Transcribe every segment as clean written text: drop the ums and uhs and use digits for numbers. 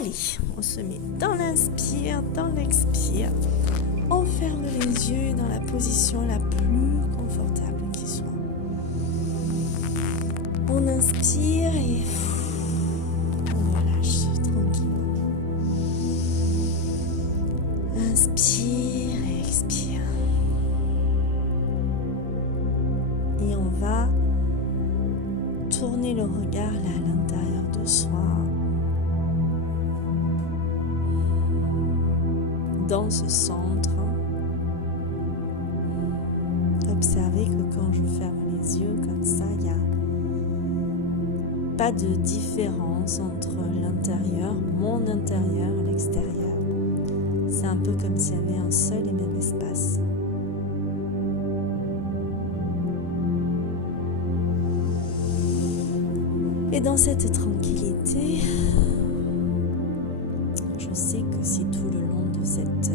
Allez, on se met dans l'inspire, dans l'expire. On ferme les yeux dans la position la plus confortable qui soit. On inspire et on relâche tranquillement. Inspire et expire. Et on va tourner le regard là à l'intérieur de soi. Dans ce centre, observez que quand je ferme les yeux comme ça, il n'y a pas de différence entre l'intérieur, mon intérieur et l'extérieur. C'est un peu comme s'il y avait un seul et même espace. Et dans cette tranquillité, je sais que si tout le long de cette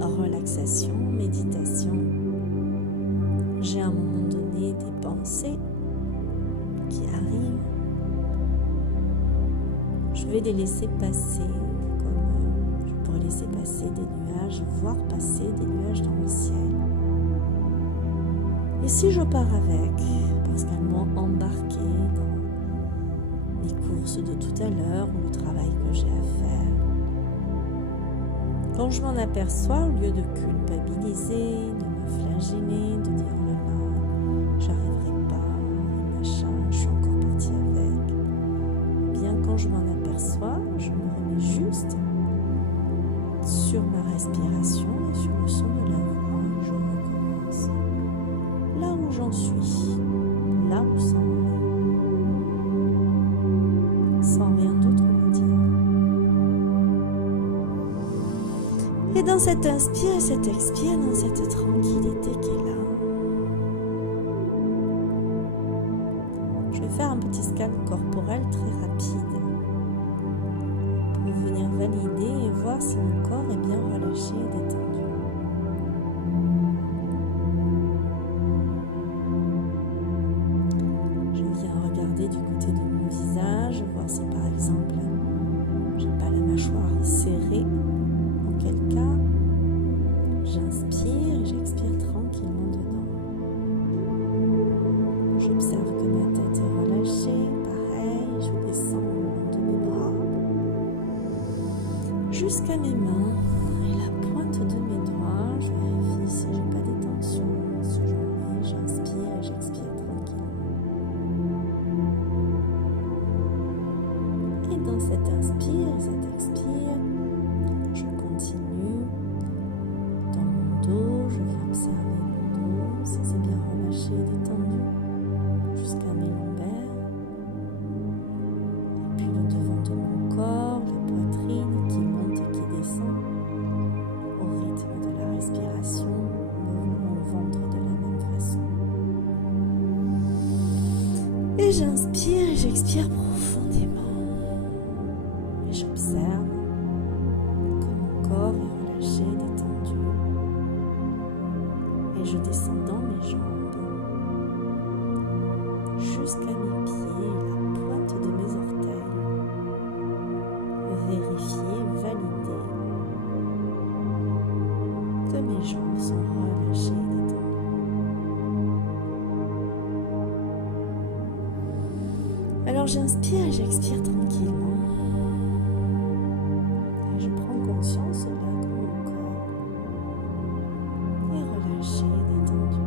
relaxation, méditation, j'ai à un moment donné des pensées qui arrivent, je vais les laisser passer comme je pourrais laisser passer des nuages, voir passer des nuages dans le ciel. Et si je pars avec, parce qu'elles m'ont embarqué dans les courses de tout à l'heure ou le travail que j'ai à faire, quand je m'en aperçois, au lieu de culpabiliser, de me flageller, de dire oh là là, j'arriverai pas, et machin, je suis encore partie avec, eh bien quand je m'en aperçois, je me remets juste sur ma respiration et sur le son de la voix, et je recommence là où j'en suis, là où ça en est, sans rien d'autre me dire. Et dans cet inspire et cet expire, dans cette tranquillité qui est là, je vais faire un petit scan corporel très rapide pour venir valider et voir si mon corps est bien relâché et détendu. Je viens regarder du côté de mon visage, voir si par exemple, j'ai pas la mâchoire serrée. Auquel cas, j'inspire et j'expire tranquillement dedans. J'observe que ma tête est relâchée, pareil, je descends le long de mes bras jusqu'à mes mains et la pointe de mes doigts. Je vérifie si j'ai pas des tensions, si j'en ai, j'inspire et j'expire tranquillement. Et dans cet inspire et cet expire, je continue dans mon dos, je viens observer mon dos, si c'est bien relâché et détendu, jusqu'à mes lombaires. Et puis le devant de mon corps, la poitrine qui monte et qui descend au rythme de la respiration, mon ventre de la même façon. Et j'inspire et j'expire profondément. Et j'observe que mon corps est relâché, détendu. Et je descends dans mes jambes jusqu'à mes pieds, la pointe de mes orteils. Vérifier, valider que mes jambes sont relâchées et détendues. Alors j'inspire et j'expire tranquillement. Et je prends conscience là que mon corps est relâché et détendu.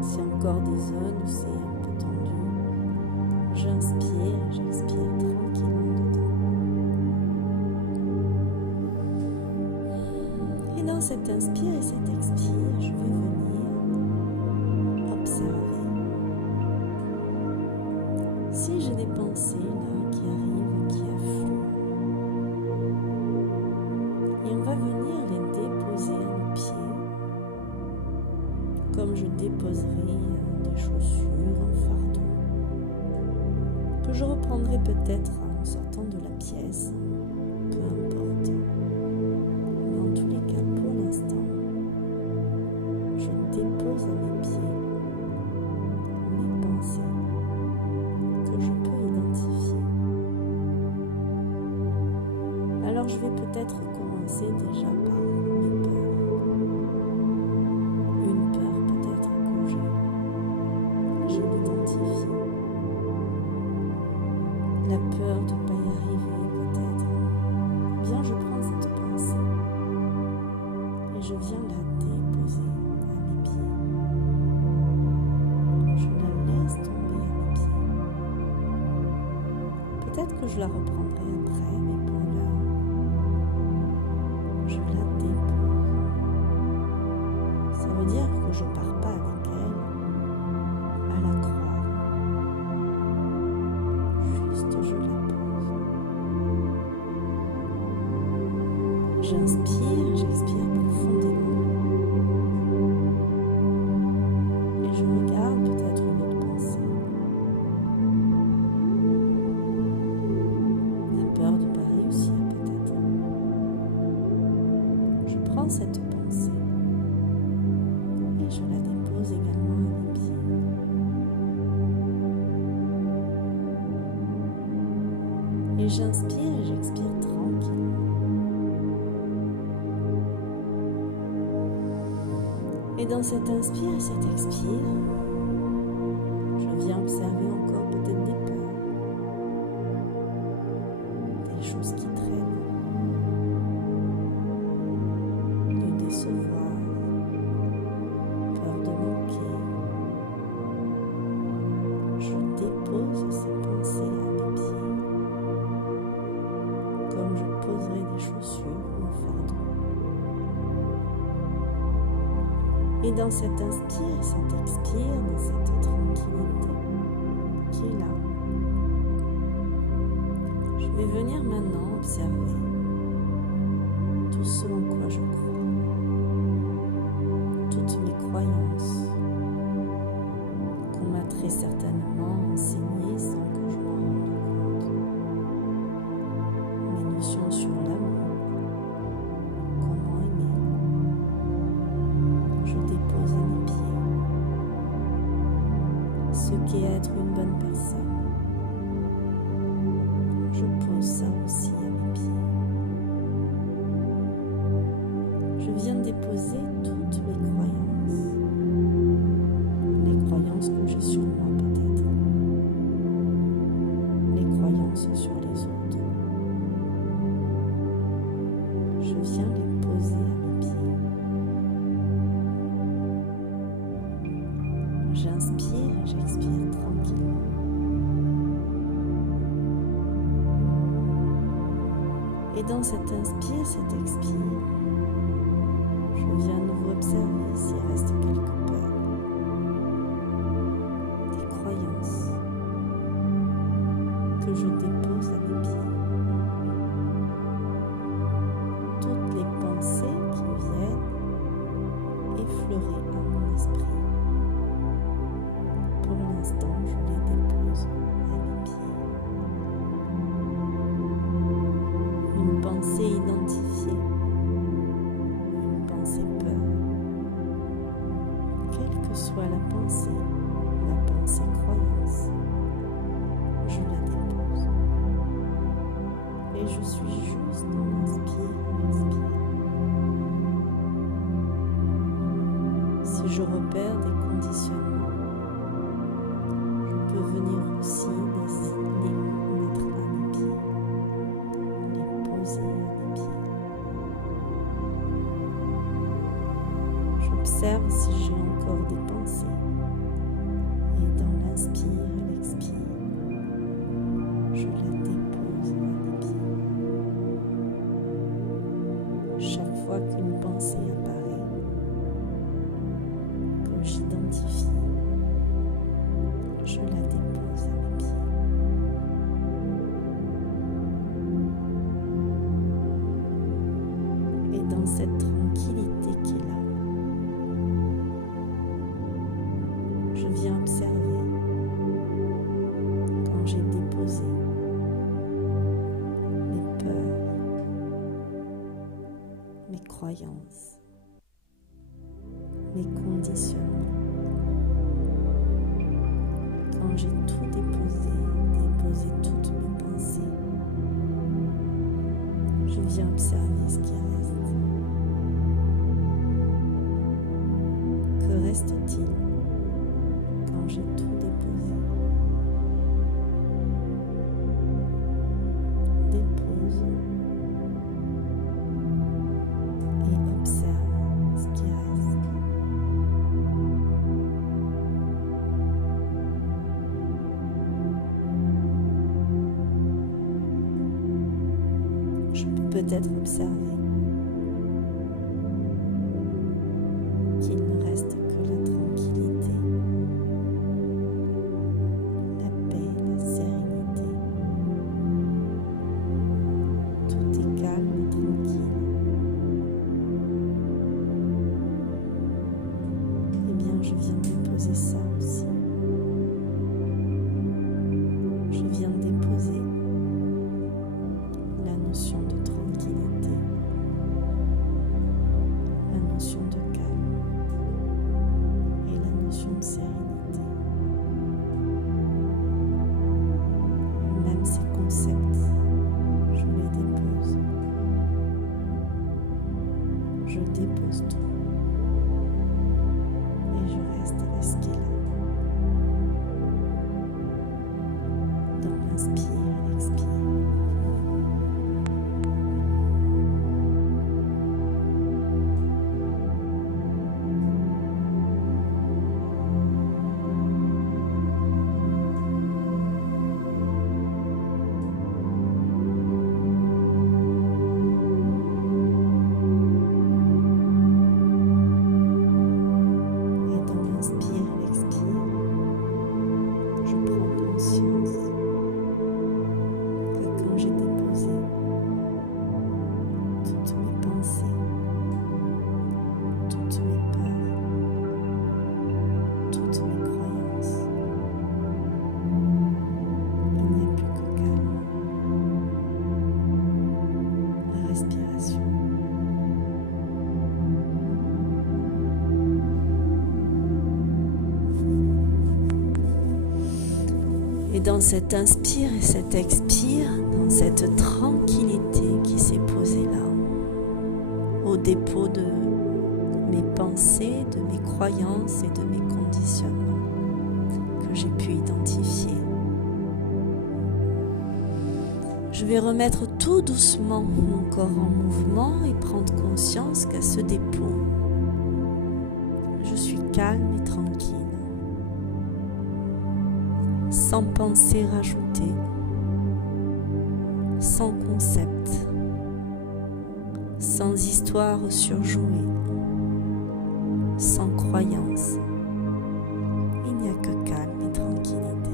C'est encore des zones où c'est un peu tendu. J'inspire et j'expire tranquillement dedans. Et dans cet inspire et cet expire, je vais venir observer si j'ai des pensées là qui arrivent, qui affluent. Et on va venir les déposer à nos pieds, comme je déposerai des chaussures, un fardeau, que je reprendrai peut-être en sortant de la pièce, peu importe. Mais en tous les cas, pour l'instant, je dépose à mes pieds mes pensées que je peux je vais peut-être commencer déjà par mes peurs. Une peur peut-être que je l'identifie. La peur de ne pas y arriver peut-être. Eh bien, je prends cette pensée et je viens la déposer à mes pieds. Je la laisse tomber à mes pieds. Peut-être que je la reprendrai après, mais pour l'heure, je la dépose. Ça veut dire que je ne pars pas avec elle à la croire. Juste je la pose. J'inspire, j'expire profondément. Et je regarde peut-être une autre pensée. La peur de ne pas réussir peut-être. Je prends cette pensée et je la dépose également à mes pieds. Et j'inspire et j'expire tranquillement. Et dans cet inspire et cet expire, je viens observer encore peut-être des peurs, des choses qui traînent, de décevoir, peur de manquer. Je dépose ces pensées à mes pieds, comme je poserai des chaussures ou un fardeau. Et dans cet inspire, cet expire, dans cette tranquillité qui est là, je vais venir maintenant observer tout ce en quoi je crois, toutes mes croyances qu'on m'a très certainement enseignées sans que je m'en rende compte. Mes notions sur l'amour, comment aimer. Je dépose à mes pieds ce qu'est être une bonne personne. Je pose ça aussi à mes pieds. Je viens de déposer toutes mes croyances. Les croyances que j'ai sur moi peut-être. Les croyances sur les autres. Je viens les poser à mes pieds. J'inspire et j'expire tranquillement. Et dans cet inspire, cet expire, je viens à nouveau observer s'il reste quelques peurs, des croyances que je dépose à mes pieds. Toutes les pensées qui viennent effleurer à mon esprit. Pour l'instant, je les dépose à mes pieds. Une pensée identifiée, une pensée peur. Quelle que soit la pensée croyance, je la dépose. Et je suis juste dans l'inspire et l'expire. Si je repère des conditionnements, je peux venir aussi les mettre à mes pieds, les poser à mes pieds. J'observe si j'ai encore des pensées et dans l'inspire et l'expire, je la dépose à mes pieds. Chaque fois qu'une pensée apparaît, que j'identifie, je la dépose à mes pieds. Et dans cette tranquillité qui est là, je viens observer quand j'ai déposé mes peurs, mes croyances, mes conditionnements. Quand j'ai tout déposé toutes mes pensées, je viens peut-être observer qu'il ne reste que la tranquillité, la paix, la sérénité. Tout est calme et tranquille. Eh bien, je viens déposer ça aussi. Je viens déposer la notion de tranquillité, la notion de calme et la notion de sérénité. Même ces concepts, je les dépose. Je dépose tout et je reste avec ce qui est là. Dans l'inspire et l'expire. Et dans l'inspire et l'expire, je prends conscience que quand j'ai déposé toutes mes pensées, toutes mes peurs, toutes mes croyances, il n'y a plus que calme. La respiration. Et dans cet inspire et cet expire, dans cette tranquillité qui s'est posée là, au dépôt de mes pensées, de mes croyances et de mes conditionnements que j'ai pu identifier, je vais remettre tout doucement mon corps en mouvement et prendre conscience qu'à ce dépôt, je suis calme et tranquille. Sans pensée rajoutée, sans concept, sans histoire surjouée, sans croyance. Il n'y a que calme et tranquillité.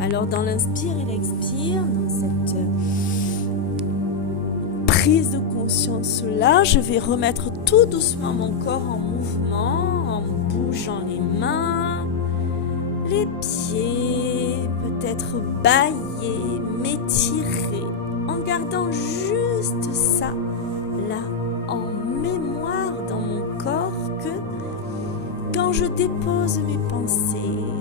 Alors dans l'inspire et l'expire, dans cette prise de conscience-là, je vais remettre tout doucement mon corps en mouvement, en bougeant les mains, les pieds, peut-être bâiller, m'étirer, en gardant juste ça là, en mémoire dans mon corps, que quand je dépose mes pensées,